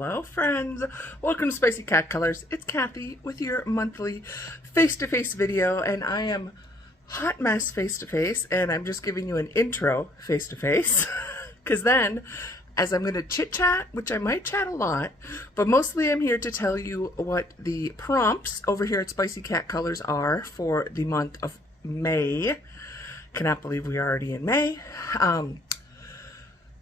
Hello friends, welcome to Spicy Cat Colors. It's Kathy with your monthly face-to-face video, and I am hot mess face-to-face, and I'm just giving you an intro face-to-face because then as I'm going to chit-chat, which I might chat a lot, but mostly I'm here to tell you what the prompts over here at Spicy Cat Colors are for the month of May. Cannot believe we are already in May.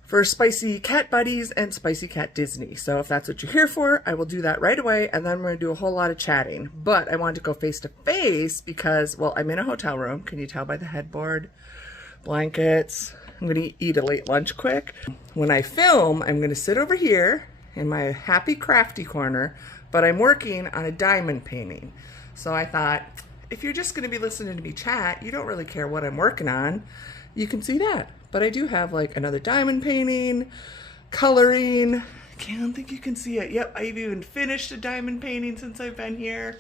For Spicy Cat Buddies and Spicy Cat Disney. So if that's what you're here for, I will do that right away, and then we're going to do a whole lot of chatting. But I wanted to go face to face because, well, I'm in a hotel room. Can you tell by the headboard? Blankets. I'm going to eat a late lunch quick. When I film, I'm going to sit over here in my happy crafty corner, but I'm working on a diamond painting. So I thought, if you're just going to be listening to me chat, you don't really care what I'm working on, you can see that. But I do have like another diamond painting, coloring. I can't think you can see it. Yep, I've even finished a diamond painting since I've been here.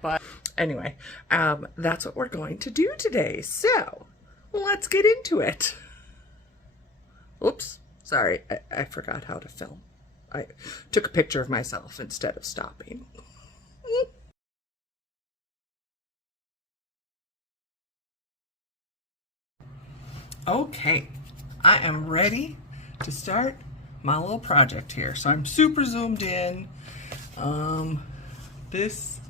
But anyway, that's what we're going to do today. So let's get into it. Oops, sorry, I forgot how to film. I took a picture of myself instead of stopping. Okay, I am ready to start my little project here. So I'm super zoomed in. This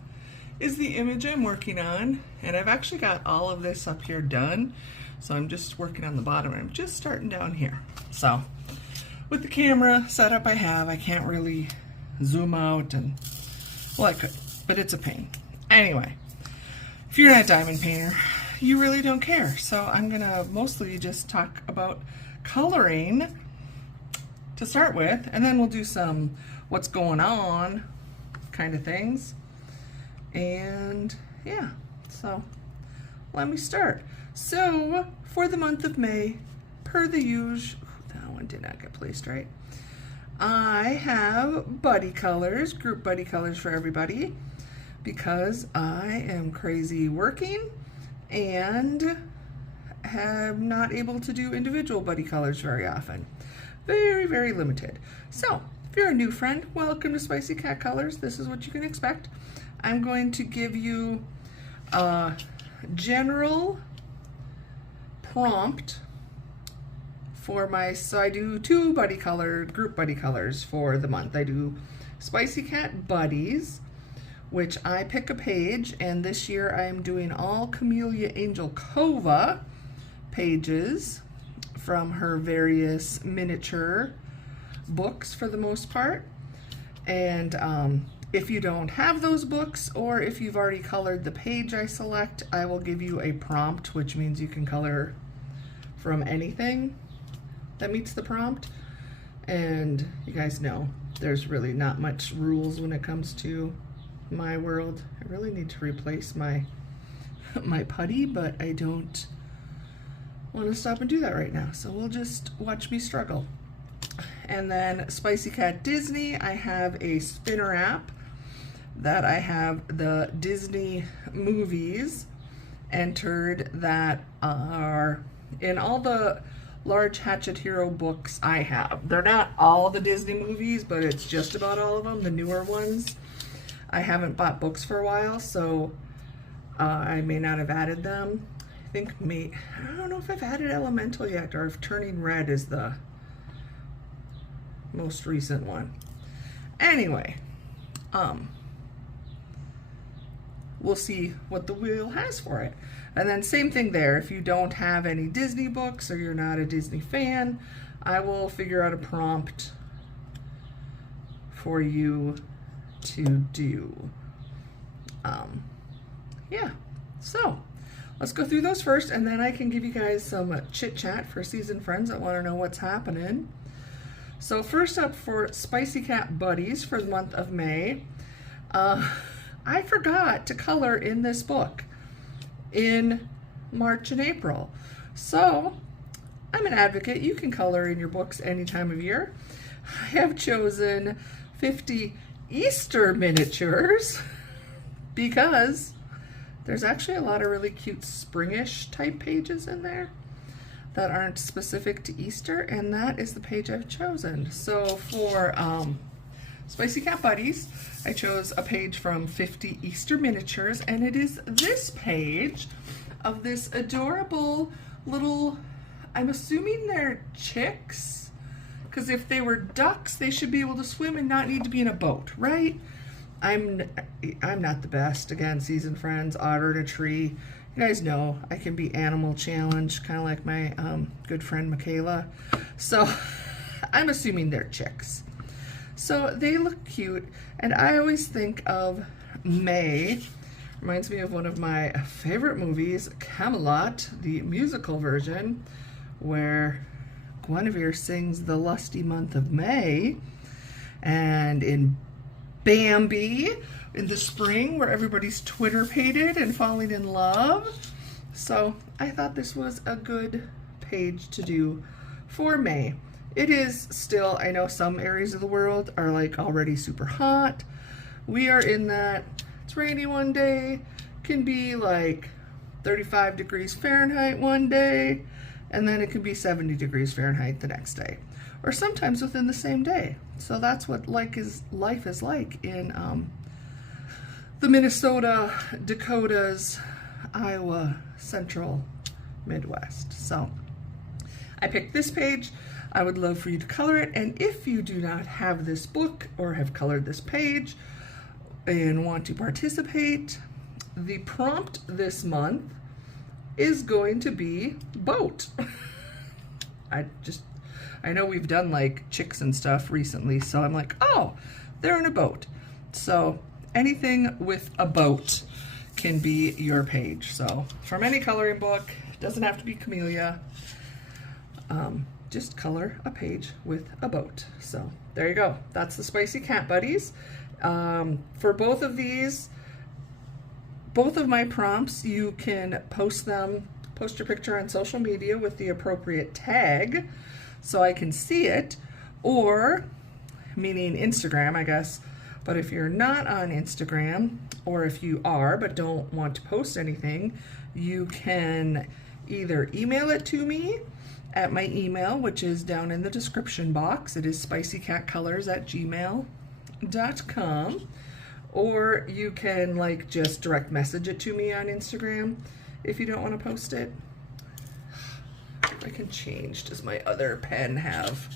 is the image I'm working on, and I've actually got all of this up here done. So I'm just working on the bottom, and I'm just starting down here. So with the camera setup I have, I can't really zoom out, and well, I could, but it's a pain. Anyway, if you're not a diamond painter, you really don't care. So I'm gonna mostly just talk about coloring to start with, and then we'll do some what's going on kind of things. And yeah, so let me start. So for the month of May, per the usual, that one did not get placed right. I have buddy colors, group buddy colors for everybody, because I am crazy working and am not able to do individual buddy colors very often. Very, very limited. So if you're a new friend, welcome to Spicy Cat Colors. This is what you can expect. I'm going to give you a general prompt for my, so I do two buddy color, group buddy colors for the month. I do Spicy Cat Buddies, which I pick a page, and this year I'm doing all Camellia Angel Cova pages from her various miniature books for the most part. And if you don't have those books, or if you've already colored the page I select, I will give you a prompt, which means you can color from anything that meets the prompt. And you guys know there's really not much rules when it comes to my world. I really need to replace my putty, but I don't want to stop and do that right now. So we'll just watch me struggle. And then Spicy Cat Disney, I have a spinner app that I have the Disney movies entered that are in all the large Hatchet Hero books I have. They're not all the Disney movies, but it's just about all of them, the newer ones. I haven't bought books for a while, so I may not have added them. I think I don't know if I've added Elemental yet, or if Turning Red is the most recent one. Anyway, we'll see what the wheel has for it. And then same thing there, if you don't have any Disney books or you're not a Disney fan, I will figure out a prompt for you to do. Yeah, so let's go through those first, and then I can give you guys some chit chat for seasoned friends that want to know what's happening. So first up, for Spicy Cat Buddies for the month of May, I forgot to color in this book in March and April. So I'm an advocate. You can color in your books any time of year. I have chosen 50 Easter miniatures because there's actually a lot of really cute springish type pages in there that aren't specific to Easter, and that is the page I've chosen. So for Spicy Cat Buddies. I chose a page from 50 Easter Miniatures, and it is this page of this adorable little, I'm assuming they're chicks, because if they were ducks, they should be able to swim and not need to be in a boat, right? I'm not the best. Again, seasoned friends, otter in a tree. You guys know I can be animal challenged, kind of like my good friend Michaela. So I'm assuming they're chicks. So they look cute, and I always think of May. Reminds me of one of my favorite movies, Camelot, the musical version, where Guinevere sings the lusty month of May, and in Bambi in the spring, where everybody's Twitter-pated and falling in love. So I thought this was a good page to do for May. It is still, I know some areas of the world are like already super hot. We are in that, it's rainy one day, can be like 35 degrees Fahrenheit one day, and then it can be 70 degrees Fahrenheit the next day, or sometimes within the same day. So that's what life is like in the Minnesota, Dakotas, Iowa, Central Midwest. So I picked this page. I would love for you to color it, and if you do not have this book or have colored this page and want to participate, the prompt this month is going to be boat. I know we've done like chicks and stuff recently, so I'm like, oh, they're in a boat. So anything with a boat can be your page. So from any coloring book, doesn't have to be Camellia. Just color a page with a boat. So there you go. That's the Spicy Cat Buddies. For both of these, both of my prompts, you can post your picture on social media with the appropriate tag so I can see it, or, meaning Instagram, I guess. But if you're not on Instagram, or if you are but don't want to post anything, you can either email it to me at my email, which is down in the description box. It is SpiceyCatColors@gmail.com, or you can like just direct message it to me on Instagram if you don't want to post it. If I can change, does my other pen have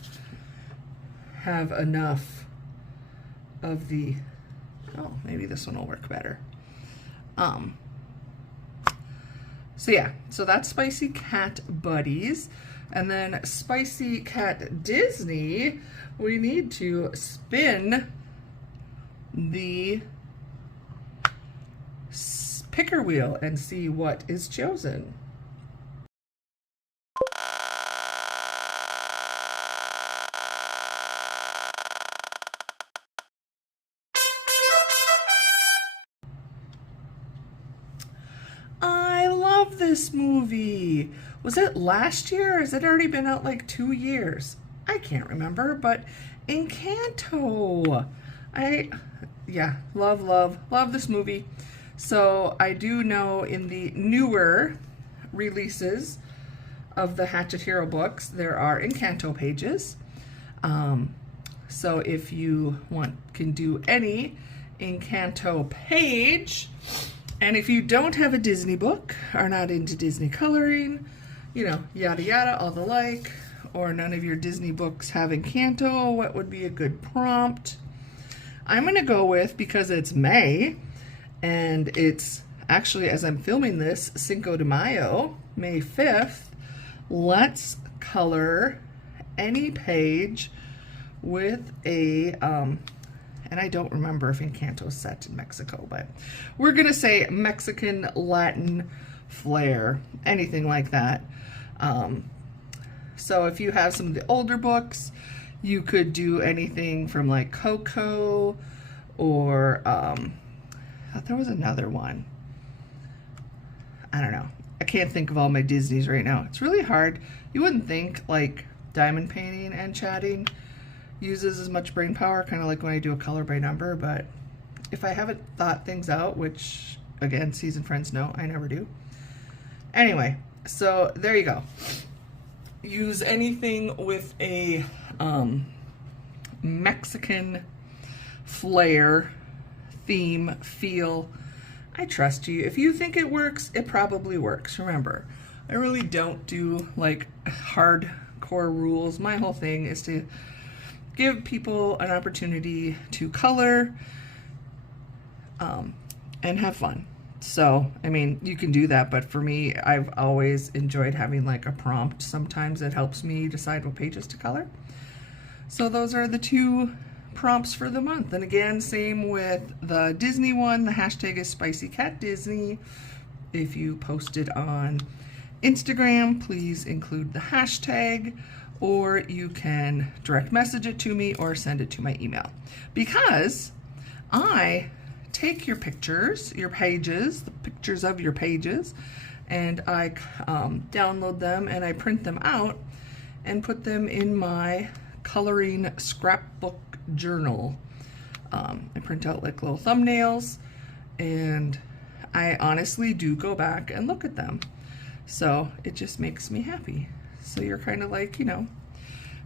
enough of the, oh, maybe this one will work better. So yeah, so that's Spicy Cat Buddies. And then Spicy Cat Disney, we need to spin the picker wheel and see what is chosen. I love this movie. Was it last year, or has it already been out like 2 years? I can't remember, but Encanto. Yeah, love this movie. So I do know in the newer releases of the Hatchet Hero books, there are Encanto pages. So if you can do any Encanto page, and if you don't have a Disney book, are not into Disney coloring, you know, yada yada, all the like, or none of your Disney books have Encanto, what would be a good prompt? I'm going to go with, because it's May, and it's actually, as I'm filming this, Cinco de Mayo, May 5th, let's color any page with a, and I don't remember if Encanto is set in Mexico, but we're going to say Mexican Latin flair, anything like that. So if you have some of the older books, you could do anything from like Coco, or I thought there was another one. I don't know. I can't think of all my Disneys right now. It's really hard. You wouldn't think like diamond painting and chatting uses as much brain power, kind of like when I do a color by number, but if I haven't thought things out, which again, seasoned friends know I never do. Anyway, so there you go. Use anything with a Mexican flair, theme, feel. I trust you. If you think it works, it probably works. Remember, I really don't do like hardcore rules. My whole thing is to give people an opportunity to color and have fun. So, I mean, you can do that, but for me, I've always enjoyed having like a prompt. Sometimes it helps me decide what pages to color. So those are the 2 prompts for the month. And again, same with the Disney one. The hashtag is SpiceyCatDisney. If you post it on Instagram, please include the hashtag, or you can direct message it to me or send it to my email. Because I take your pictures, your pages, the pictures of your pages, and I download them and I print them out and put them in my coloring scrapbook journal. I print out like little thumbnails, and I honestly do go back and look at them. So it just makes me happy. So you're kind of like, you know,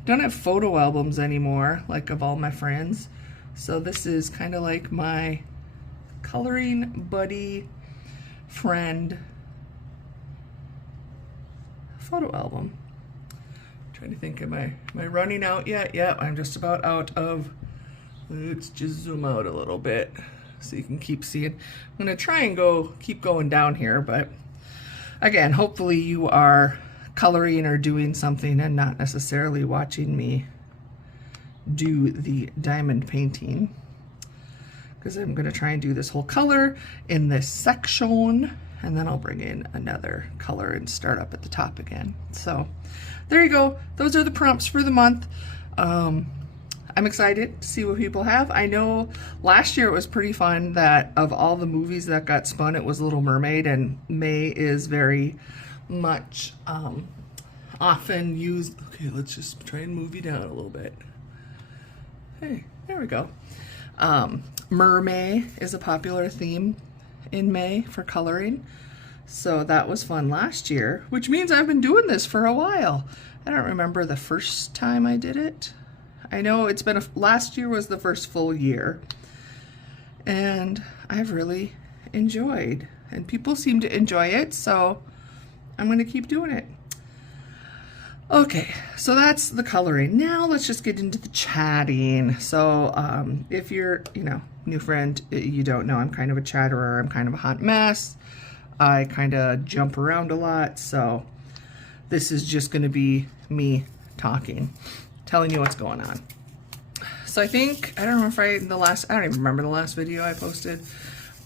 don't have photo albums anymore, like of all my friends. So this is kind of like my coloring buddy friend photo album. I'm trying to think, am I running out yet? Yeah, I'm just about out of. Let's just zoom out a little bit so you can keep seeing. I'm gonna try and keep going down here, but again, hopefully you are coloring or doing something and not necessarily watching me do the diamond painting, because I'm going to try and do this whole color in this section, and then I'll bring in another color and start up at the top again. So there you go. Those are the prompts for the month. I'm excited to see what people have. I know last year it was pretty fun that of all the movies that got spun, it was Little Mermaid, and May is very much often used. Okay, let's just try and move you down a little bit. Hey, there we go. Mermaid is a popular theme in May for coloring. So that was fun last year, which means I've been doing this for a while. I don't remember the first time I did it. I know it's been last year was the first full year, and I've really enjoyed, and people seem to enjoy it, so I'm going to keep doing it. Okay, so that's the coloring. Now let's just get into the chatting. So if you're, new friend, you don't know, I'm kind of a chatterer. I'm kind of a hot mess. I kind of jump around a lot. So this is just going to be me talking, telling you what's going on. So I think, I don't know if I don't even remember the last video I posted,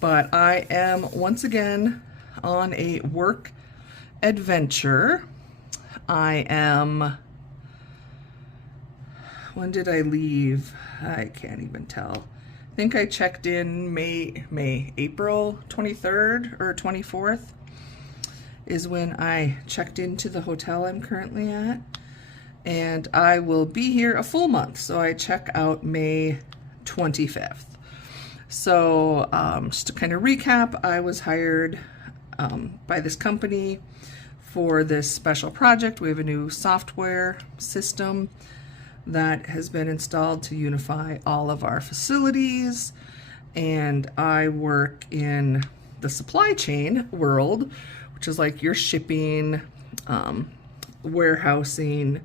but I am once again on a work adventure. I am, when did I leave? I can't even tell. I think I checked in April 23rd or 24th is when I checked into the hotel I'm currently at. And I will be here a full month, so I check out May 25th. So just to kind of recap, I was hired by this company for this special project. We have a new software system that has been installed to unify all of our facilities, and I work in the supply chain world, which is like your shipping, warehousing,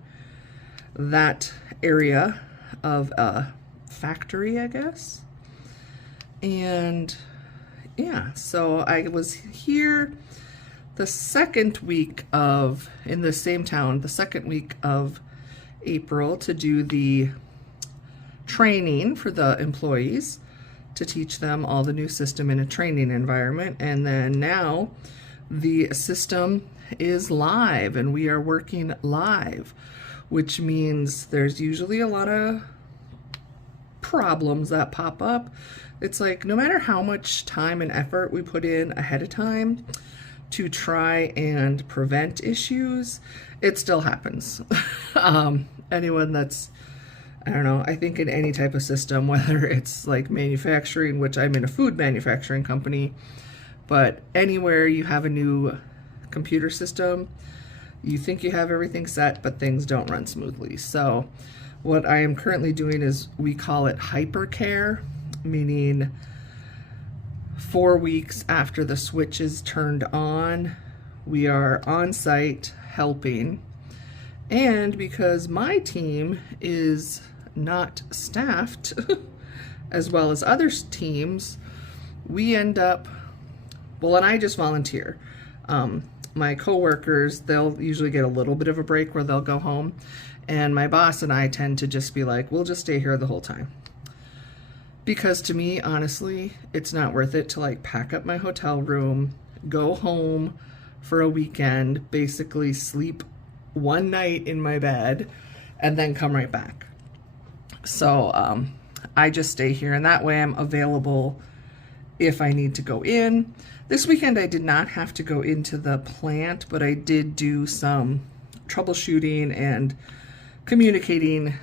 that area of a factory, I guess. And yeah, so I was here the second week of, in the same town, the second week of April to do the training for the employees, to teach them all the new system in a training environment. And then now the system is live and we are working live, which means there's usually a lot of problems that pop up. It's like no matter how much time and effort we put in ahead of time to try and prevent issues, it still happens. Anyone that's, I don't know, I think in any type of system, whether it's like manufacturing, which I'm in a food manufacturing company, but anywhere you have a new computer system, you think you have everything set, but things don't run smoothly. So what I am currently doing is, we call it hypercare. meaning 4 weeks after the switch is turned on, we are on site helping. And because my team is not staffed as well as other teams, we end up, well, and I just volunteer. My coworkers, they'll usually get a little bit of a break where they'll go home. And my boss and I tend to just be like, we'll just stay here the whole time. Because to me, honestly, it's not worth it to like pack up my hotel room, go home for a weekend, basically sleep one night in my bed, and then come right back. So I just stay here, and that way I'm available if I need to go in. This weekend I did not have to go into the plant, but I did do some troubleshooting and communicating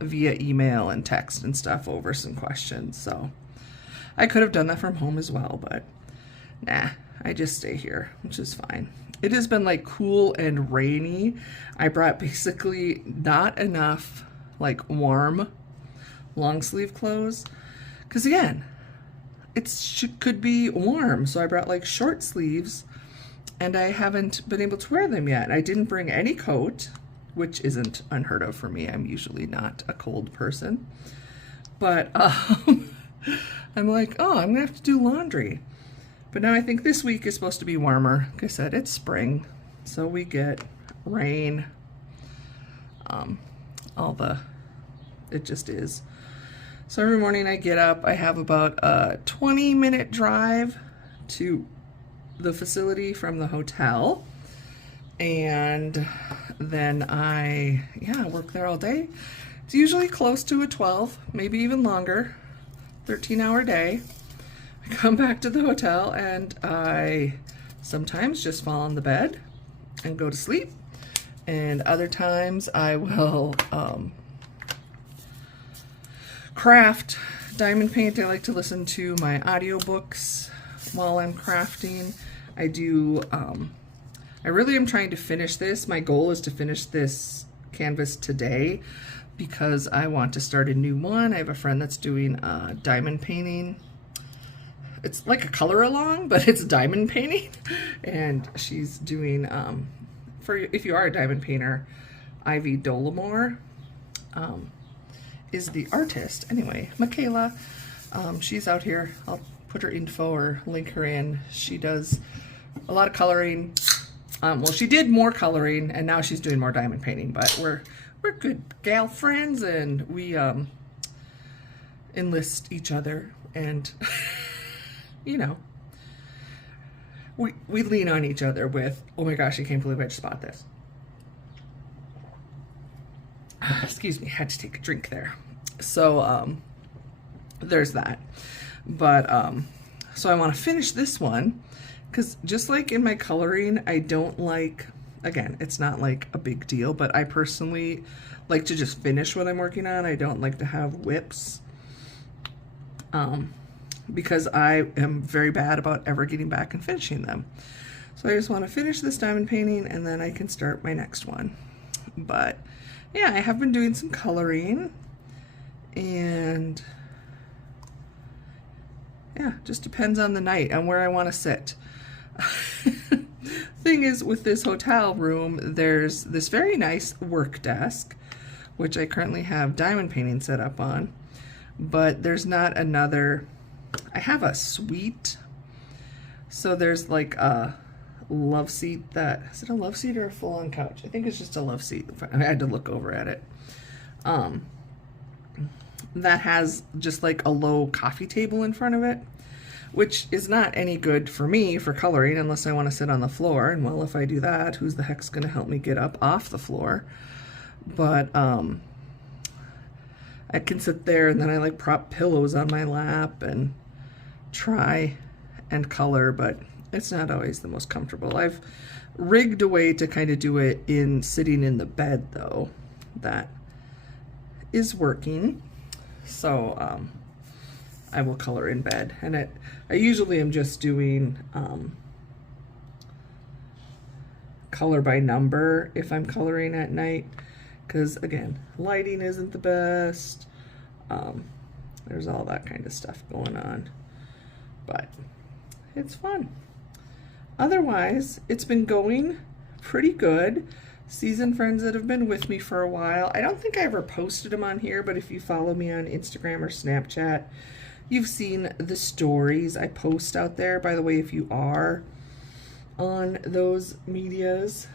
via email and text and stuff over some questions. So I could have done that from home as well, but nah, I just stay here, which is fine. It has been like cool and rainy. I brought basically not enough like warm long sleeve clothes because again, could be warm. So I brought like short sleeves and I haven't been able to wear them yet. I didn't bring any coat, which isn't unheard of for me. I'm usually not a cold person. But I'm like, oh, I'm gonna have to do laundry. But now I think this week is supposed to be warmer. Like I said, it's spring, so we get rain. It just is. So every morning I get up, I have about a 20-minute drive to the facility from the hotel. And then I work there all day. It's usually close to a 12, maybe even longer, 13-hour day. I come back to the hotel and I sometimes just fall on the bed and go to sleep. And other times I will craft, diamond paint. I like to listen to my audiobooks while I'm crafting. I do, I really am trying to finish this. My goal is to finish this canvas today because I want to start a new one. I have a friend that's doing diamond painting. It's like a color along, but it's diamond painting. And she's doing, if you are a diamond painter, Ivy Dolomore is the artist. Anyway, Michaela, she's out here. I'll put her info or link her in. She does a lot of coloring. Well, she did more coloring and now she's doing more diamond painting, but we're good gal friends and we enlist each other and you know, we lean on each other with, oh my gosh, I can't believe I just bought this. Excuse me, had to take a drink there. So there's that. But so I want to finish this one because just like in my coloring, I don't like, again, it's not like a big deal, but I personally like to just finish what I'm working on. I don't like to have whips because I am very bad about ever getting back and finishing them. So I just want to finish this diamond painting and then I can start my next one. But yeah, I have been doing some coloring and yeah, just depends on the night and where I want to sit. Thing is, with this hotel room, there's this very nice work desk, which I currently have diamond painting set up on, but there's not another. I have a suite, so there's like a love seat is it a love seat or a full-on couch? I think it's just a love seat. I had to look over at it. That has just like a low coffee table in front of it, which is not any good for me for coloring unless I want to sit on the floor. And well, if I do that, who's the heck's going to help me get up off the floor? But I can sit there and then I like prop pillows on my lap and try and color, but it's not always the most comfortable. I've rigged a way to kind of do it in sitting in the bed though. That is working. So I will color in bed, and I usually am just doing color by number if I'm coloring at night, because again, lighting isn't the best. there's all that kind of stuff going on. But it's fun. Otherwise, it's been going pretty good. Seasoned friends that have been with me for a while. I don't think I ever posted them on here, but if you follow me on Instagram or Snapchat, you've seen the stories I post out there. By the way, if you are on those medias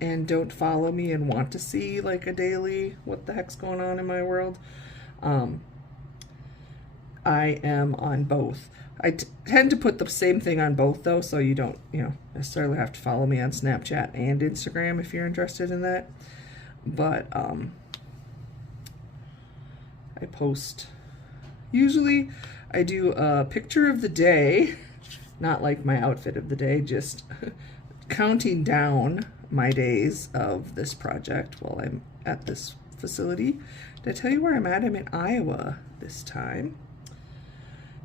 and don't follow me and want to see like a daily what the heck's going on in my world, I am on both. I tend to put the same thing on both though, so you don't, necessarily have to follow me on Snapchat and Instagram if you're interested in that. But I post, usually I do a picture of the day, not like my outfit of the day, just counting down my days of this project while I'm at this facility. Did I tell you where I'm at? I'm in Iowa this time.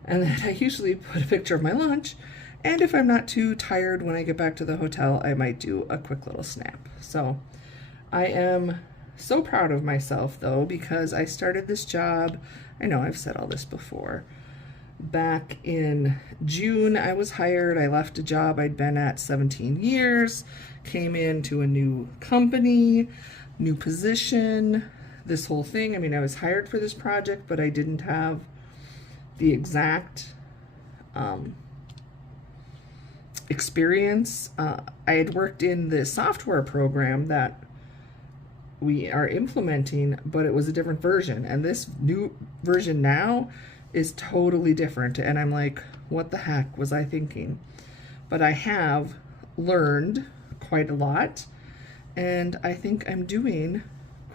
And then I usually put a picture of my lunch, and if I'm not too tired when I get back to the hotel, I might do a quick little snap. So I am so proud of myself though, because I started this job, I know I've said all this before, back in June. I was hired. I left a job I'd been at 17 years, came into a new company, new position, this whole thing. I mean, I was hired for this project, but I didn't have the exact experience. I had worked in the software program that we are implementing, but it was a different version. And this new version now is totally different. And I'm like, what the heck was I thinking? But I have learned quite a lot, and I think I'm doing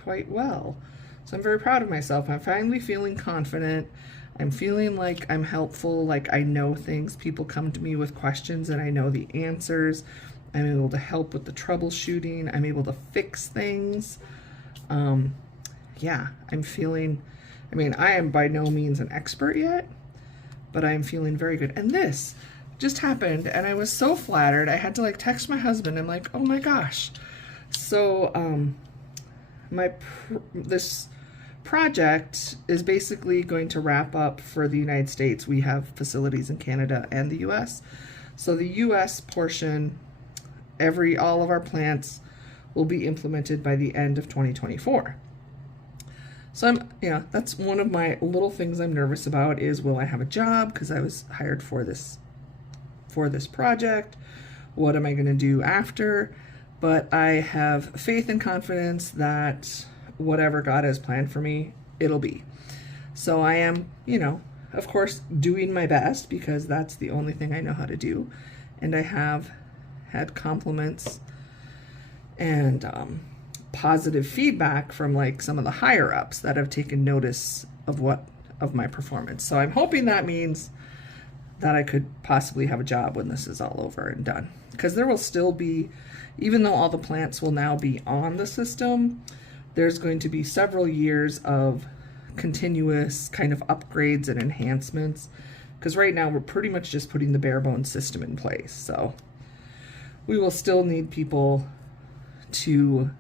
quite well. So I'm very proud of myself. I'm finally feeling confident. I'm feeling like I'm helpful, like I know things. People come to me with questions and I know the answers. I'm able to help with the troubleshooting. I'm able to fix things. Yeah, I'm feeling, I mean, I am by no means an expert yet, but I'm feeling very good. And this just happened and I was so flattered. I had to like text my husband. I'm like, oh my gosh. So this project is basically going to wrap up for the United States. We have facilities in Canada and the US. So the US portion, all of our plants will be implemented by the end of 2024. So that's one of my little things I'm nervous about is, will I have a job? Because I was hired for this project. What am I going to do after? But I have faith and confidence that whatever God has planned for me, it'll be. So I am, of course, doing my best because that's the only thing I know how to do. And I have had compliments and positive feedback from like some of the higher ups that have taken notice of my performance. So I'm hoping that means that I could possibly have a job when this is all over and done. Because there will still be, even though all the plants will now be on the system, there's going to be several years of continuous kind of upgrades and enhancements, because right now we're pretty much just putting the bare bones system in place. So we will still need people to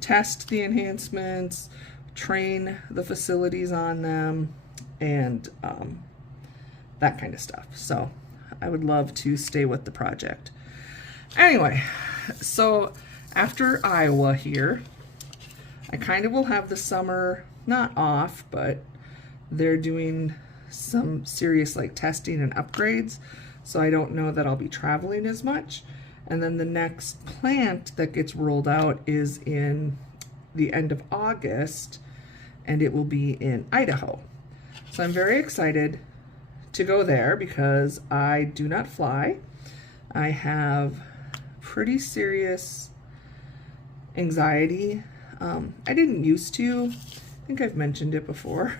test the enhancements, train the facilities on them, and that kind of stuff. So I would love to stay with the project. Anyway, so after Iowa here, I kind of will have the summer not off, but they're doing some serious like testing and upgrades. So I don't know that I'll be traveling as much. And then the next plant that gets rolled out is in the end of August, and it will be in Idaho. So I'm very excited to go there because I do not fly. I have pretty serious anxiety. I didn't used to. I think I've mentioned it before.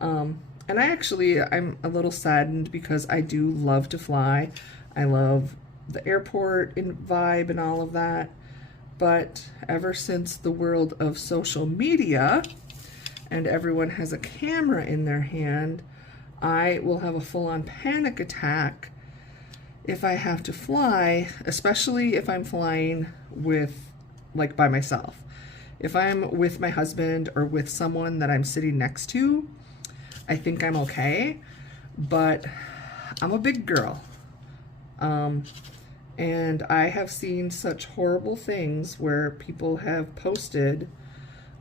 And I'm a little saddened because I do love to fly. I love the airport and vibe and all of that. But ever since the world of social media and everyone has a camera in their hand, I will have a full-on panic attack if I have to fly, especially if I'm flying by myself. If I'm with my husband or with someone that I'm sitting next to, I think I'm okay, but I'm a big girl. And I have seen such horrible things where people have posted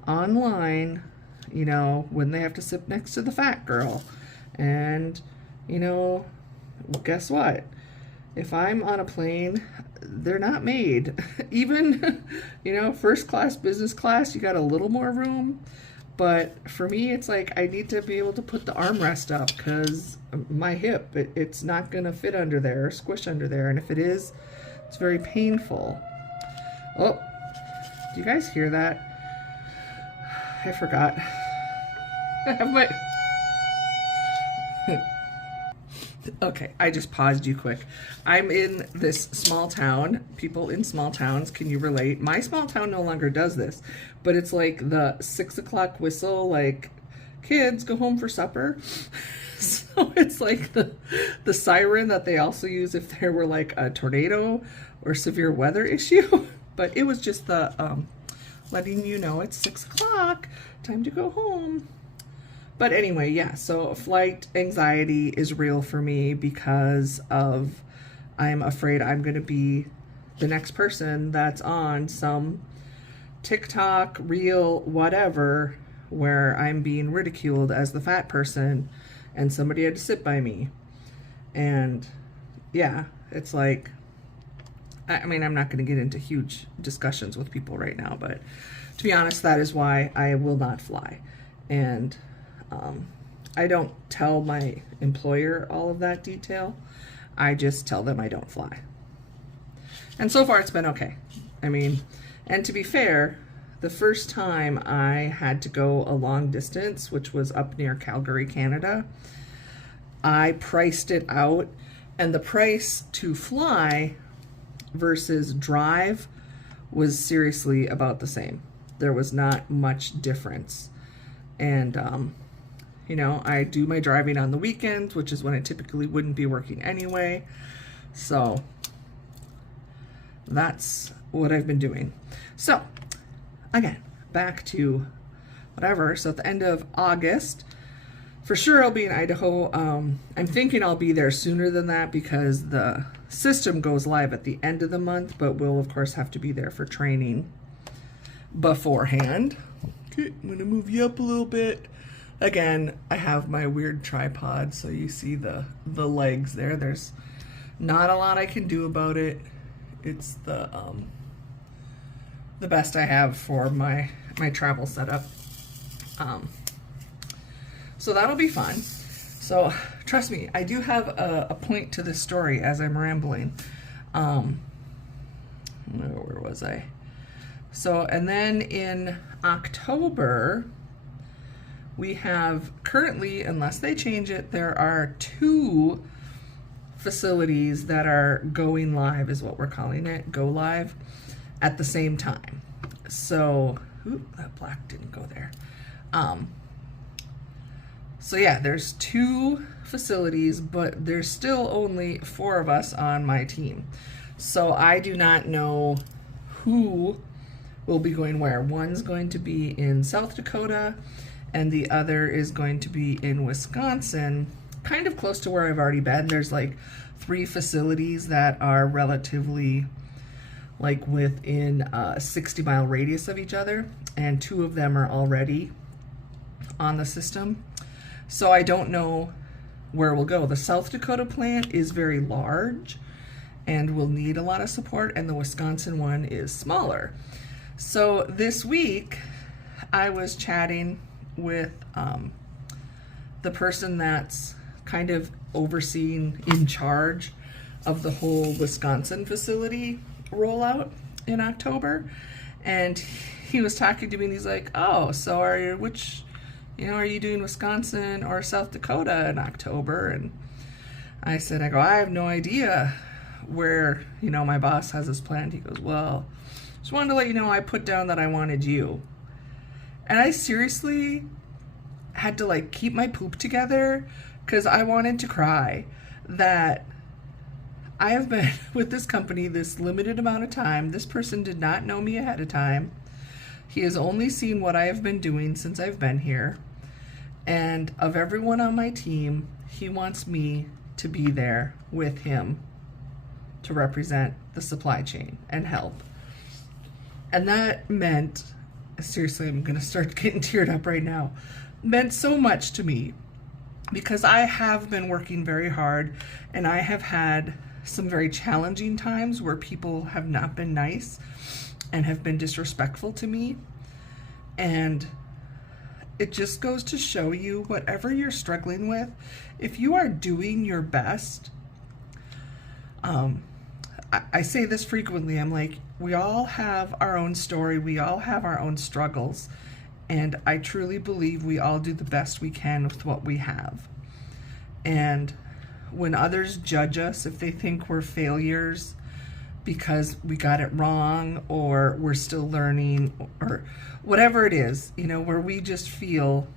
online, you know, when they have to sit next to the fat girl. And, you know, guess what? If I'm on a plane, they're not made. Even, you know, first class, business class, you got a little more room. But for me, it's like I need to be able to put the armrest up because my hip, it's not going to fit under there or squish under there. And if it is, it's very painful. Oh, do you guys hear that? I forgot. I have my... Okay, I just paused you quick. I'm in this small town. People in small towns, can you relate? My small town no longer does this, but it's like the 6 o'clock whistle, like, kids, go home for supper. So it's like the siren that they also use if there were like a tornado or severe weather issue. But it was just the letting you know it's 6 o'clock, time to go home. But anyway, yeah, so flight anxiety is real for me because of I'm afraid I'm going to be the next person that's on some TikTok, reel, whatever, where I'm being ridiculed as the fat person and somebody had to sit by me. And yeah, it's like, I mean, I'm not going to get into huge discussions with people right now, but to be honest, that is why I will not fly. And I don't tell my employer all of that detail. I just tell them I don't fly. And so far it's been okay. I mean, and to be fair, the first time I had to go a long distance, which was up near Calgary, Canada, I priced it out, and the price to fly versus drive was seriously about the same. There was not much difference. And you know, I do my driving on the weekends, which is when I typically wouldn't be working anyway. So that's what I've been doing. So again, back to whatever. So at the end of August, for sure I'll be in Idaho. I'm thinking I'll be there sooner than that because the system goes live at the end of the month, but we'll of course have to be there for training beforehand. Okay, I'm gonna move you up a little bit. Again, I have my weird tripod, so you see the legs there. There's not a lot I can do about it. It's the best I have for my travel setup. So that'll be fun. So trust me, I do have a point to this story as I'm rambling. Where was I? So, and then in October, we have currently, unless they change it, there are 2 facilities that are going live, is what we're calling it, go live, at the same time. So, oop, that black didn't go there. So yeah, there's 2 facilities, but there's still only 4 of us on my team. So I do not know who will be going where. One's going to be in South Dakota, and the other is going to be in Wisconsin, kind of close to where I've already been. There's like 3 facilities that are relatively like within a 60-mile radius of each other, and 2 of them are already on the system. So I don't know where we'll go. The South Dakota plant is very large and will need a lot of support, and the Wisconsin one is smaller. So this week I was chatting with the person that's kind of overseeing, in charge of the whole Wisconsin facility rollout in October, and he was talking to me and he's like, oh, so are you doing Wisconsin or South Dakota in October? And I said, I have no idea where, my boss has this planned. He goes, well, just wanted to let you know I put down that I wanted you. And I seriously had to like keep my poop together because I wanted to cry that I have been with this company this limited amount of time. This person did not know me ahead of time. He has only seen what I have been doing since I've been here. And of everyone on my team, he wants me to be there with him to represent the supply chain and help. And that meant, seriously, I'm going to start getting teared up right now, meant so much to me, because I have been working very hard and I have had some very challenging times where people have not been nice and have been disrespectful to me. And it just goes to show you, whatever you're struggling with, if you are doing your best, I say this frequently, I'm like, we all have our own story, we all have our own struggles, and I truly believe we all do the best we can with what we have. And when others judge us, if they think we're failures because we got it wrong, or we're still learning, or whatever it is, you know, where we just feel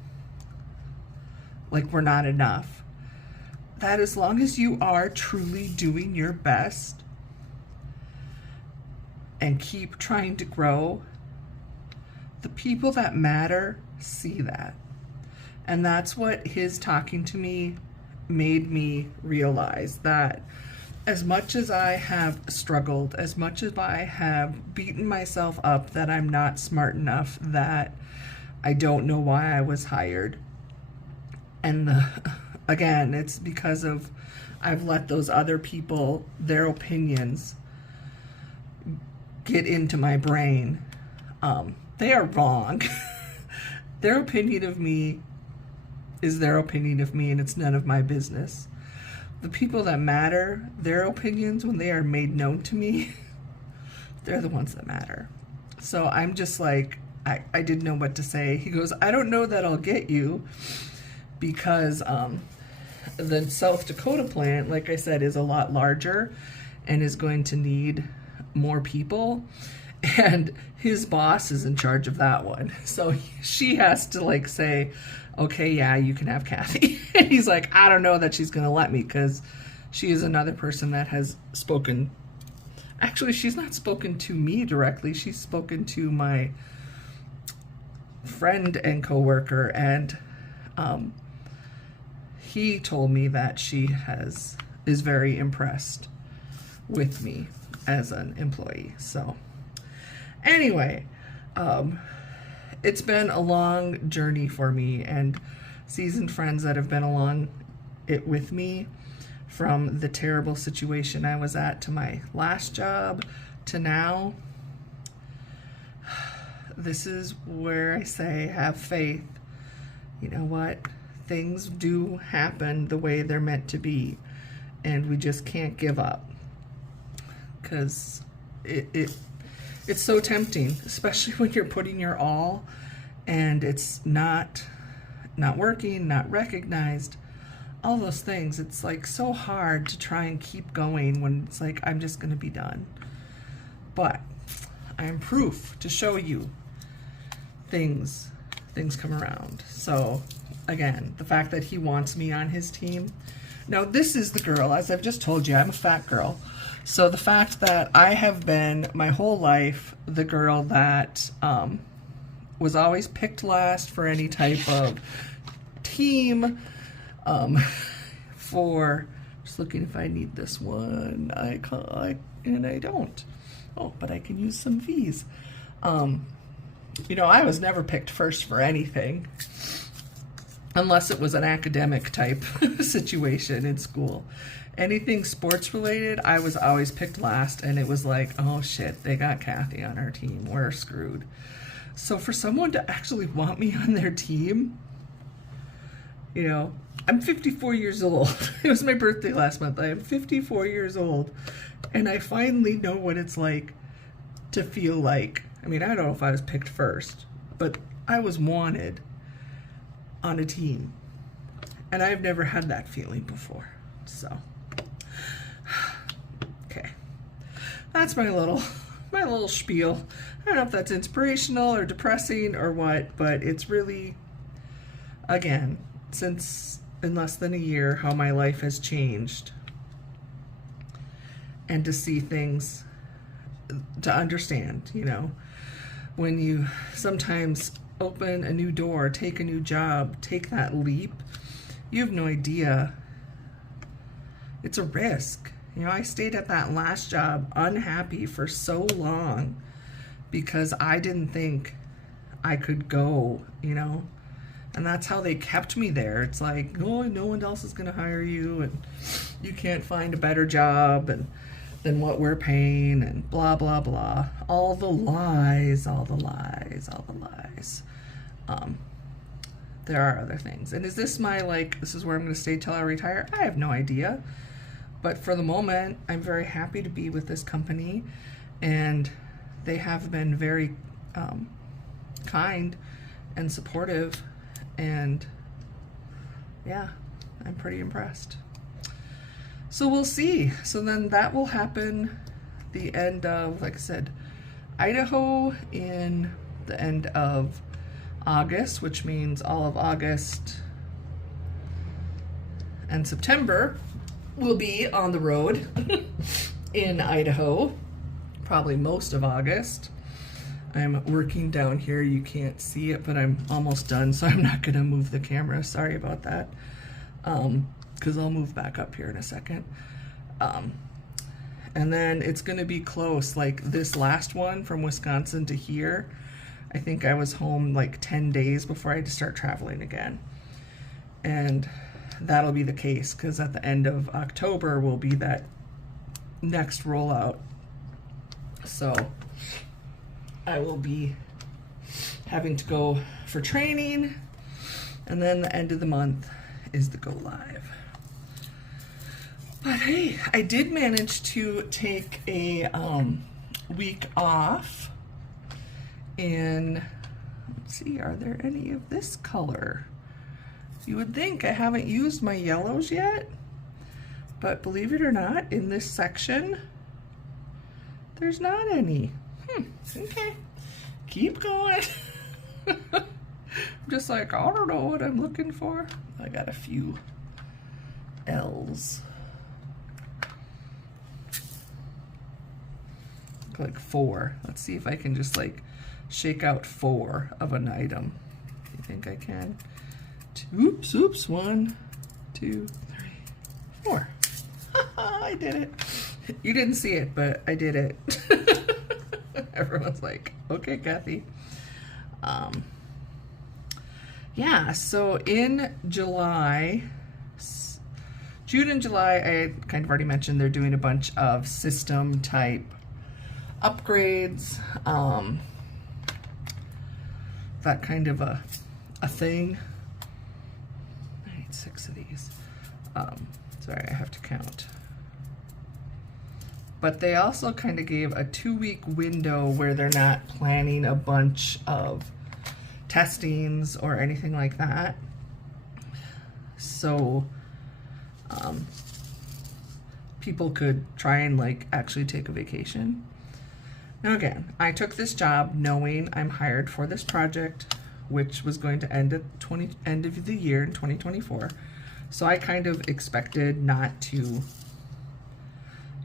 like we're not enough, that as long as you are truly doing your best and keep trying to grow, the people that matter see that. And that's what his talking to me made me realize, that as much as I have struggled, as much as I have beaten myself up that I'm not smart enough, that I don't know why I was hired, and again, it's because of I've let those other people, their opinions, get into my brain. They are wrong. Their opinion of me is their opinion of me, and it's none of my business. The people that matter, their opinions, when they are made known to me, they're the ones that matter. So I'm just like, I didn't know what to say. He goes, I don't know that I'll get you, because the South Dakota plant, like I said, is a lot larger and is going to need more people, and his boss is in charge of that one. So she has to like say, okay, yeah, you can have Kathy. And he's like, I don't know that she's going to let me, because she is another person that has spoken. Actually, she's not spoken to me directly. She's spoken to my friend and coworker, and he told me that she is very impressed with me as an employee. So anyway, it's been a long journey for me, and seasoned friends that have been along it with me, from the terrible situation I was at to my last job to now. This is where I say, have faith. You know what? Things do happen the way they're meant to be, and we just can't give up, because it's so tempting, especially when you're putting your all and it's not working, not recognized, all those things. It's like so hard to try and keep going when it's like, I'm just going to be done. But I am proof to show you things come around. So again, the fact that he wants me on his team. Now, this is the girl, as I've just told you, I'm a fat girl. So the fact that I have been my whole life the girl that was always picked last for any type of team, for, just looking if I need this one, and I don't. Oh, but I can use some V's. You know, I was never picked first for anything, unless it was an academic type situation in school. Anything sports related, I was always picked last, and it was like, oh shit, they got Kathy on our team, we're screwed. So for someone to actually want me on their team, you know, I'm 54 years old. It was my birthday last month. I am 54 years old, and I finally know what it's like to feel like, I mean, I don't know if I was picked first, but I was wanted on a team, and I've never had that feeling before. So okay, that's my little spiel. I don't know if that's inspirational or depressing or what, but it's really, again, since in less than a year, how my life has changed, and to see things, to understand, you know, when you sometimes open a new door, take a new job, take that leap, you have no idea. It's a risk. You know, I stayed at that last job unhappy for so long because I didn't think I could go, you know, and that's how they kept me there. It's like, oh, no one else is going to hire you, and you can't find a better job than what we're paying, and blah, blah, blah. All the lies, all the lies, all the lies. There are other things. And is this my, like, this is where I'm going to stay till I retire? I have no idea. But for the moment, I'm very happy to be with this company, and they have been very kind and supportive, and yeah, I'm pretty impressed. So we'll see. So then that will happen the end of, like I said, Idaho in the end of August, which means all of August and September will be on the road in Idaho, probably most of August. I'm working down here. You can't see it, but I'm almost done, so I'm not gonna move the camera. Sorry about that. Because I'll move back up here in a second. And then it's gonna be close, like this last one from Wisconsin to here. I think I was home like 10 days before I had to start traveling again. And that'll be the case, because at the end of October will be that next rollout. So I will be having to go for training, and then the end of the month is the go live. But hey, I did manage to take a week off, and let's see, are there any of this color? You would think I haven't used my yellows yet, but believe it or not, in this section, there's not any. Okay, keep going. I'm just like, I don't know what I'm looking for. I got a few L's. Like 4. Let's see if I can just like shake out 4 of an item. You think I can? Oops, 1, 2, 3, 4. I did it. You didn't see it, but I did it. Everyone's like, okay, Kathy. Yeah, so in July, June and July, I kind of already mentioned they're doing a bunch of system type upgrades, that kind of a thing. I need 6 of these. Sorry, I have to count. But they also kind of gave a 2-week window where they're not planning a bunch of testings or anything like that. So people could try and like actually take a vacation. Now again, I took this job knowing I'm hired for this project, which was going to end at end of the year in 2024. So I kind of expected not to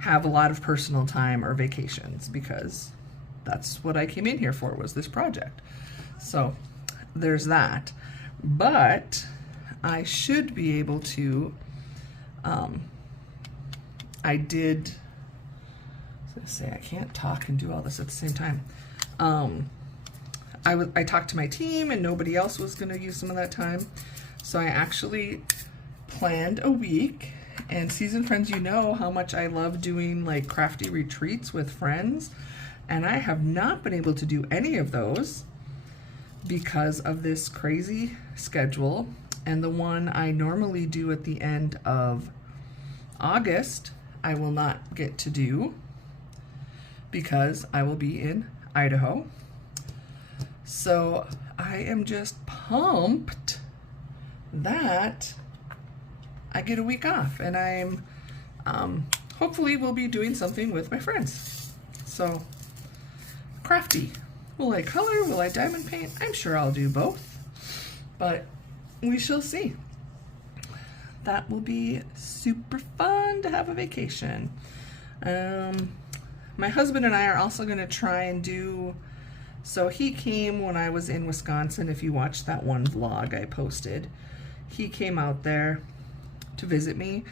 have a lot of personal time or vacations, because that's what I came in here for, was this project. So there's that. But I should be able to, I did, say I can't talk and do all this at the same time. I talked to my team, and nobody else was going to use some of that time. So I actually planned a week. And seasoned friends, you know how much I love doing like crafty retreats with friends. And I have not been able to do any of those because of this crazy schedule. And the one I normally do at the end of August, I will not get to do because I will be in Idaho. So I am just pumped that I get a week off, and I'm hopefully will be doing something with my friends. So crafty. Will I color? Will I diamond paint? I'm sure I'll do both, but we shall see. That will be super fun to have a vacation. My husband and I are also going to try and do So he came when I was in Wisconsin. If you watched that one vlog I posted, he came out there to visit me,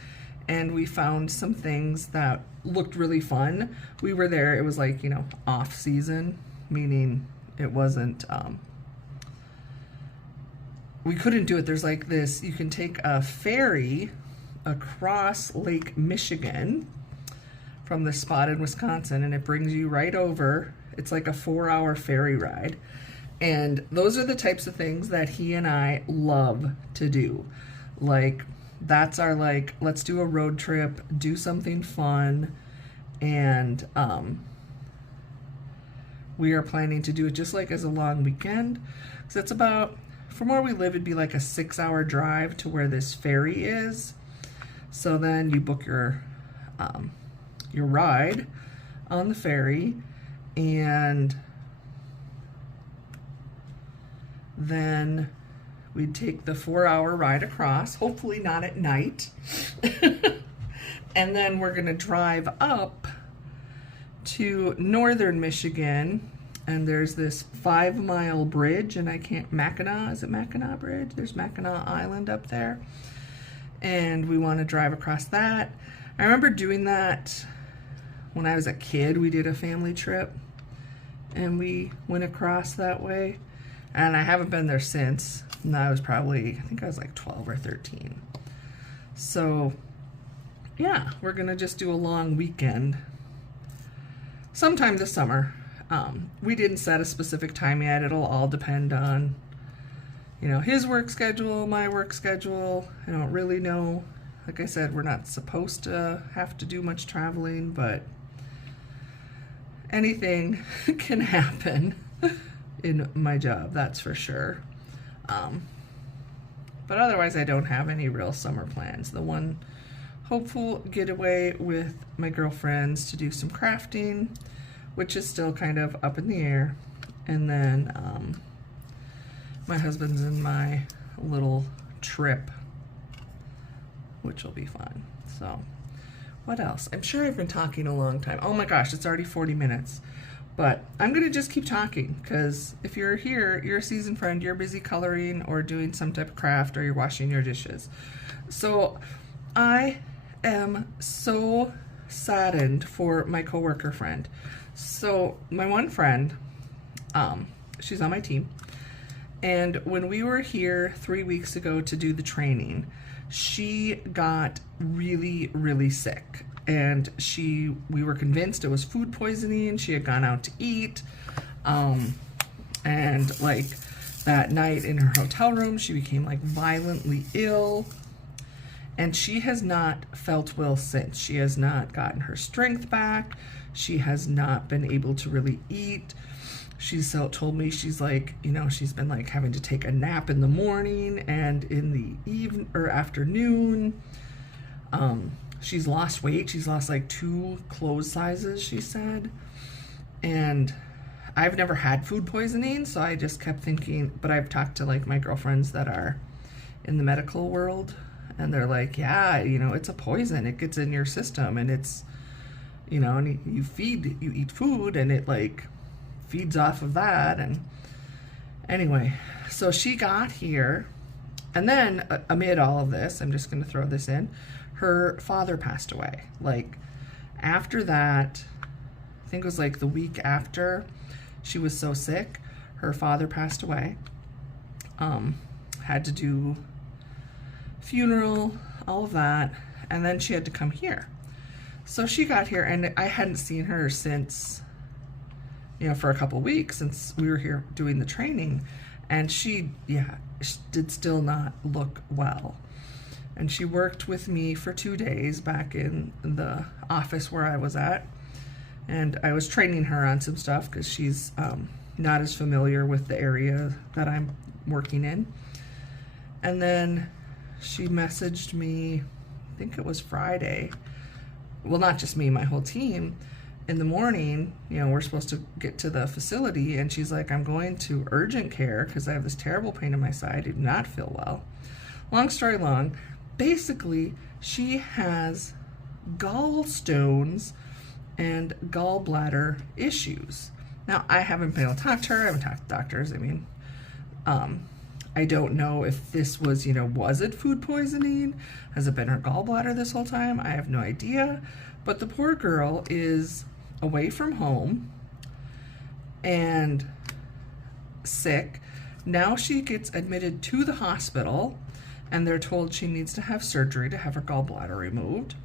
and we found some things that looked really fun. We were there, it was like, you know, off season, meaning it wasn't, we couldn't do it. There's like this, you can take a ferry across Lake Michigan from the spot in Wisconsin, and it brings you right over. It's like a 4-hour ferry ride. And those are the types of things that he and I love to do. Like, that's our, like, let's do a road trip, do something fun. And we are planning to do it just like as a long weekend. So it's about, from where we live, it'd be like a 6-hour drive to where this ferry is. So then you book your ride on the ferry, and then we'd take the 4-hour ride across, hopefully not at night. And then we're gonna drive up to northern Michigan, and there's this 5-mile bridge, and Mackinac, is it Mackinac Bridge? There's Mackinac Island up there. And we wanna drive across that. I remember doing that when I was a kid. We did a family trip, and we went across that way. And I haven't been there since. And I was probably, I think I was like 12 or 13. So yeah, we're gonna just do a long weekend sometime this summer. We didn't set a specific time yet. It'll all depend on, you know, his work schedule, my work schedule. I don't really know. Like I said, we're not supposed to have to do much traveling, but anything can happen in my job, that's for sure. But otherwise, I don't have any real summer plans. The one hopeful getaway with my girlfriends to do some crafting, which is still kind of up in the air. And then my husband's in my little trip, which will be fun. So what else? I'm sure I've been talking a long time. Oh my gosh, it's already 40 minutes. But I'm gonna just keep talking, because if you're here, you're a seasoned friend, you're busy coloring or doing some type of craft, or you're washing your dishes. So I am so saddened for my coworker friend. So my one friend, she's on my team, and when we were here 3 weeks ago to do the training, she got really, really sick. And we were convinced it was food poisoning. She had gone out to eat. And like that night in her hotel room, she became like violently ill. And she has not felt well since. She has not gotten her strength back. She has not been able to really eat. She's told me she's like, you know, she's been like having to take a nap in the morning and in the evening or afternoon. She's lost weight. She's lost like 2 clothes sizes, she said. And I've never had food poisoning, so I just kept thinking, but I've talked to like my girlfriends that are in the medical world, and they're like, yeah, you know, it's a poison. It gets in your system, and it's, you know, and you eat food, and it like feeds off of that. And anyway, so she got here, and then amid all of this, I'm just going to throw this in, her father passed away. Like after that, I think it was like the week after she was so sick, her father passed away. Had to do funeral, all of that, and then she had to come here. So she got here, and I hadn't seen her since, you know, for a couple weeks since we were here doing the training, and she did still not look well. And she worked with me for 2 days back in the office where I was at. And I was training her on some stuff because she's not as familiar with the area that I'm working in. And then she messaged me, I think it was Friday. Well, not just me, my whole team. In the morning, you know, we're supposed to get to the facility, and she's like, I'm going to urgent care because I have this terrible pain in my side. I do not feel well. Long story long, basically, she has gallstones and gallbladder issues. Now, I haven't been able to talk to her. I haven't talked to doctors. I mean, I don't know if this was, was it food poisoning? Has it been her gallbladder this whole time? I have no idea. But the poor girl is away from home and sick. Now she gets admitted to the hospital and they're told she needs to have surgery to have her gallbladder removed.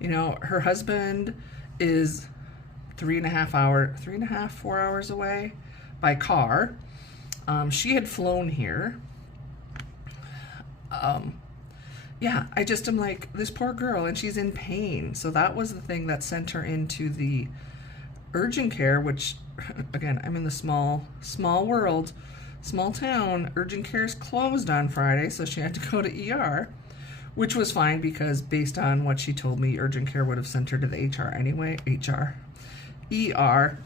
Her husband is 4 hours away by car. She had flown here. Yeah, I just am like, this poor girl, and she's in pain. So that was the thing that sent her into the urgent care, which, again, I'm in the small world, small town. Urgent care is closed on Friday, so she had to go to ER, which was fine because based on what she told me, urgent care would have sent her to the ER,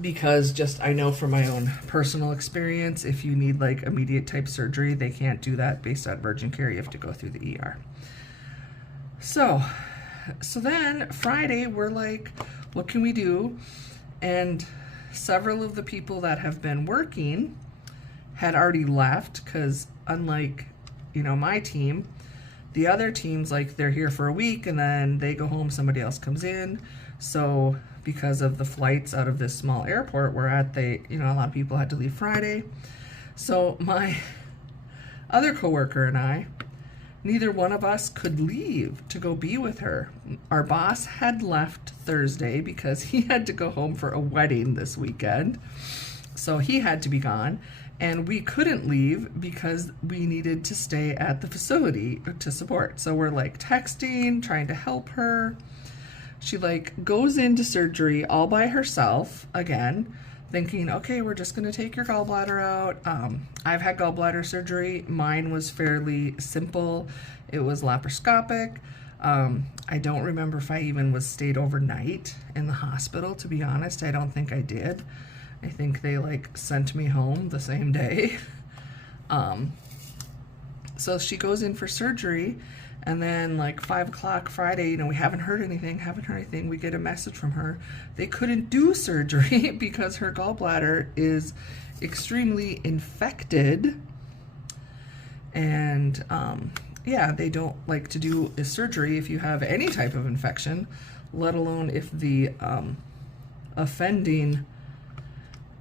because just I know from my own personal experience, if you need like immediate type surgery, they can't do that based on urgent care. You have to go through the ER. So then Friday we're like, what can we do? And several of the people that have been working had already left because unlike, my team, the other teams, like they're here for a week and then they go home, somebody else comes in. So because of the flights out of this small airport we're at, a lot of people had to leave Friday. So my other coworker and I, neither one of us could leave to go be with her. Our boss had left Thursday because he had to go home for a wedding this weekend. So he had to be gone. And we couldn't leave because we needed to stay at the facility to support. So we're like texting, trying to help her. She like goes into surgery all by herself again, thinking, okay, we're just going to take your gallbladder out. I've had gallbladder surgery. Mine was fairly simple. It was laparoscopic. I don't remember if I even stayed overnight in the hospital, to be honest. I don't think I did. I think they like sent me home the same day. So she goes in for surgery, and then like 5 o'clock Friday, we haven't heard anything. We get a message from her. They couldn't do surgery because her gallbladder is extremely infected. And yeah, they don't like to do a surgery if you have any type of infection, let alone if the offending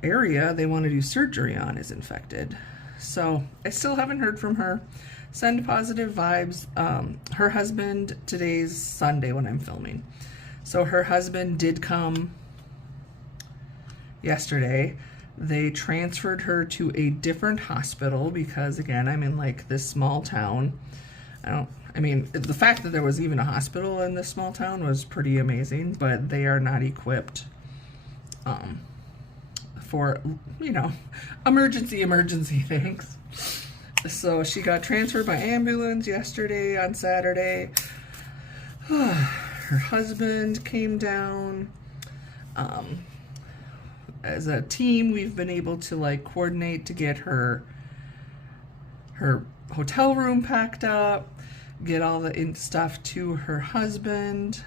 area they want to do surgery on is infected. So I still haven't heard from her. Send positive vibes. Her husband, today's Sunday when I'm filming, so her husband did come yesterday. They transferred her to a different hospital because, again, I'm in like this small town. The fact that there was even a hospital in this small town was pretty amazing, but they are not equipped for, emergency things. So she got transferred by ambulance yesterday on Saturday. Her husband came down. As a team, we've been able to like coordinate to get her hotel room packed up, get all the stuff to her husband.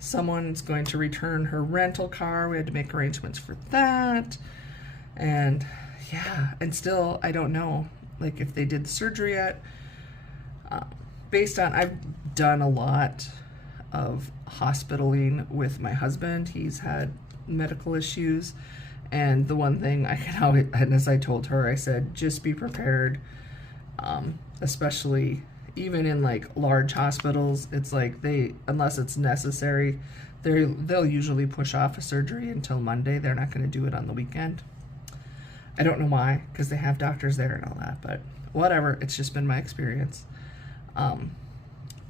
Someone's going to return her rental car. We had to make arrangements for that. And yeah, and still, I don't know, like if they did the surgery yet. Based on, I've done a lot of hospitaling with my husband. He's had medical issues. And the one thing I can always, and as I told her, I said, just be prepared, especially even in like large hospitals. It's like unless it's necessary, they'll usually push off a surgery until Monday. They're not going to do it on the weekend. I don't know why, because they have doctors there and all that, but whatever. It's just been my experience.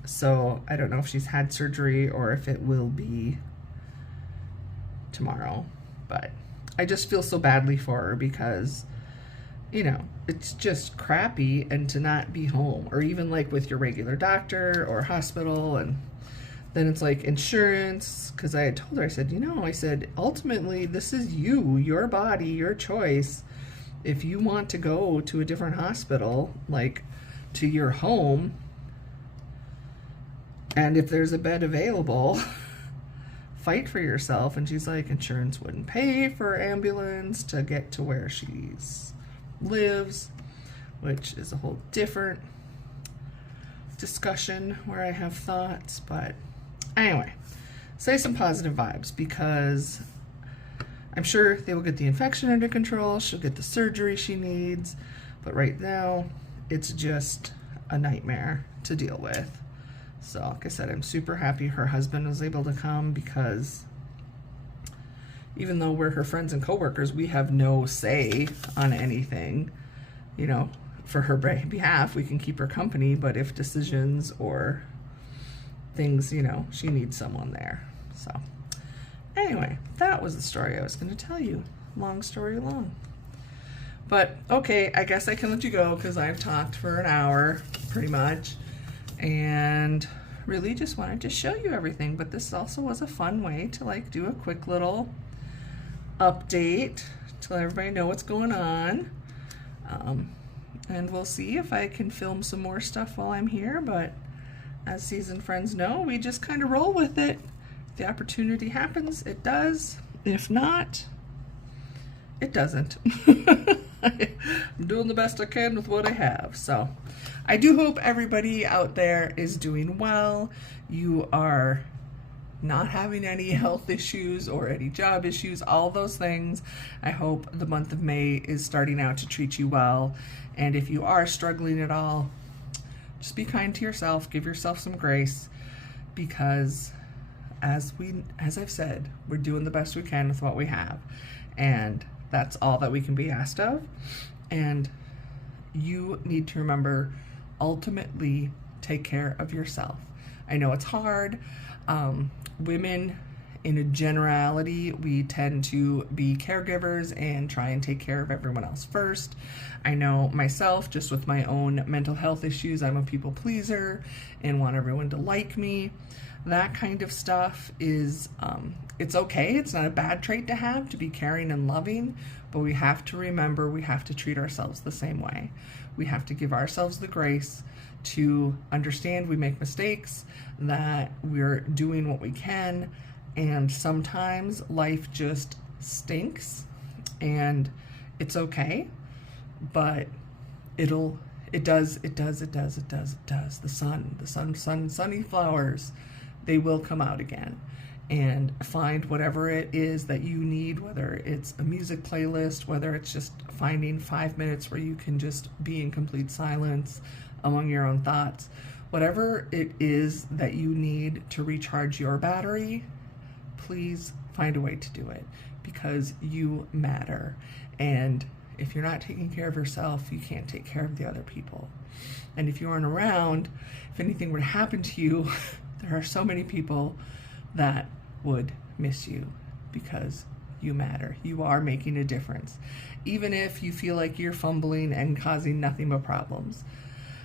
So I don't know if she's had surgery or if it will be tomorrow, but I just feel so badly for her because, it's just crappy, and to not be home, or even like with your regular doctor or hospital, and then it's like insurance, because I had told her, I said, ultimately this is your body, your choice. If you want to go to a different hospital, like to your home, and if there's a bed available, fight for yourself. And she's like, insurance wouldn't pay for ambulance to get to where she lives, which is a whole different discussion where I have thoughts. But anyway, say some positive vibes, because I'm sure they will get the infection under control. She'll get the surgery she needs. But right now, it's just a nightmare to deal with. So, like I said, I'm super happy her husband was able to come, because even though we're her friends and coworkers, we have no say on anything. You know, for her behalf, we can keep her company, but if decisions or things, you know, she needs someone there. So anyway, that was the story I was going to tell you. Long story long. But okay, I guess I can let you go, because I've talked for an hour pretty much, and really just wanted to show you everything. But this also was a fun way to like do a quick little update to let everybody know what's going on. And we'll see if I can film some more stuff while I'm here, but as seasoned friends know, we just kind of roll with it. If the opportunity happens, it does. If not, it doesn't. I'm doing the best I can with what I have. So I do hope everybody out there is doing well. You are not having any health issues or any job issues, all those things. I hope the month of May is starting out to treat you well. And if you are struggling at all, just be kind to yourself, give yourself some grace, because as I've said, we're doing the best we can with what we have. And that's all that we can be asked of. And you need to remember, ultimately, take care of yourself. I know it's hard. Women, in a generality, we tend to be caregivers and try and take care of everyone else first. I know myself, just with my own mental health issues, I'm a people pleaser and want everyone to like me. That kind of stuff is, it's okay. It's not a bad trait to have, to be caring and loving, but we have to remember we have to treat ourselves the same way. We have to give ourselves the grace to understand we make mistakes, that we're doing what we can, and sometimes life just stinks, and it's okay, but it does. The sunny flowers, they will come out again. And find whatever it is that you need, whether it's a music playlist, whether it's just finding 5 minutes where you can just be in complete silence among your own thoughts. Whatever it is that you need to recharge your battery, please find a way to do it, because you matter. And if you're not taking care of yourself, you can't take care of the other people. And if you aren't around, if anything were to happen to you, there are so many people that would miss you, because you matter. You are making a difference, even if you feel like you're fumbling and causing nothing but problems.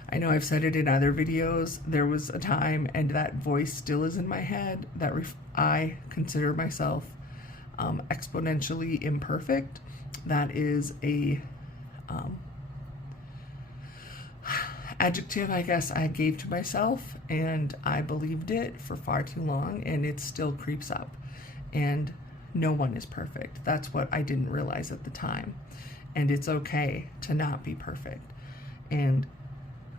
I know I've said it in other videos. There was a time, and that voice still is in my head, that I consider myself exponentially imperfect. That is a adjective, I guess, I gave to myself, and I believed it for far too long, and it still creeps up. And no one is perfect. That's what I didn't realize at the time. And it's okay to not be perfect. And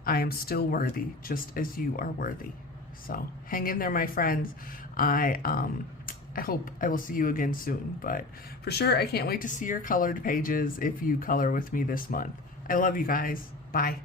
I am still worthy, just as you are worthy. So hang in there, my friends. I hope I will see you again soon, but for sure, I can't wait to see your colored pages if you color with me this month. I love you guys. Bye.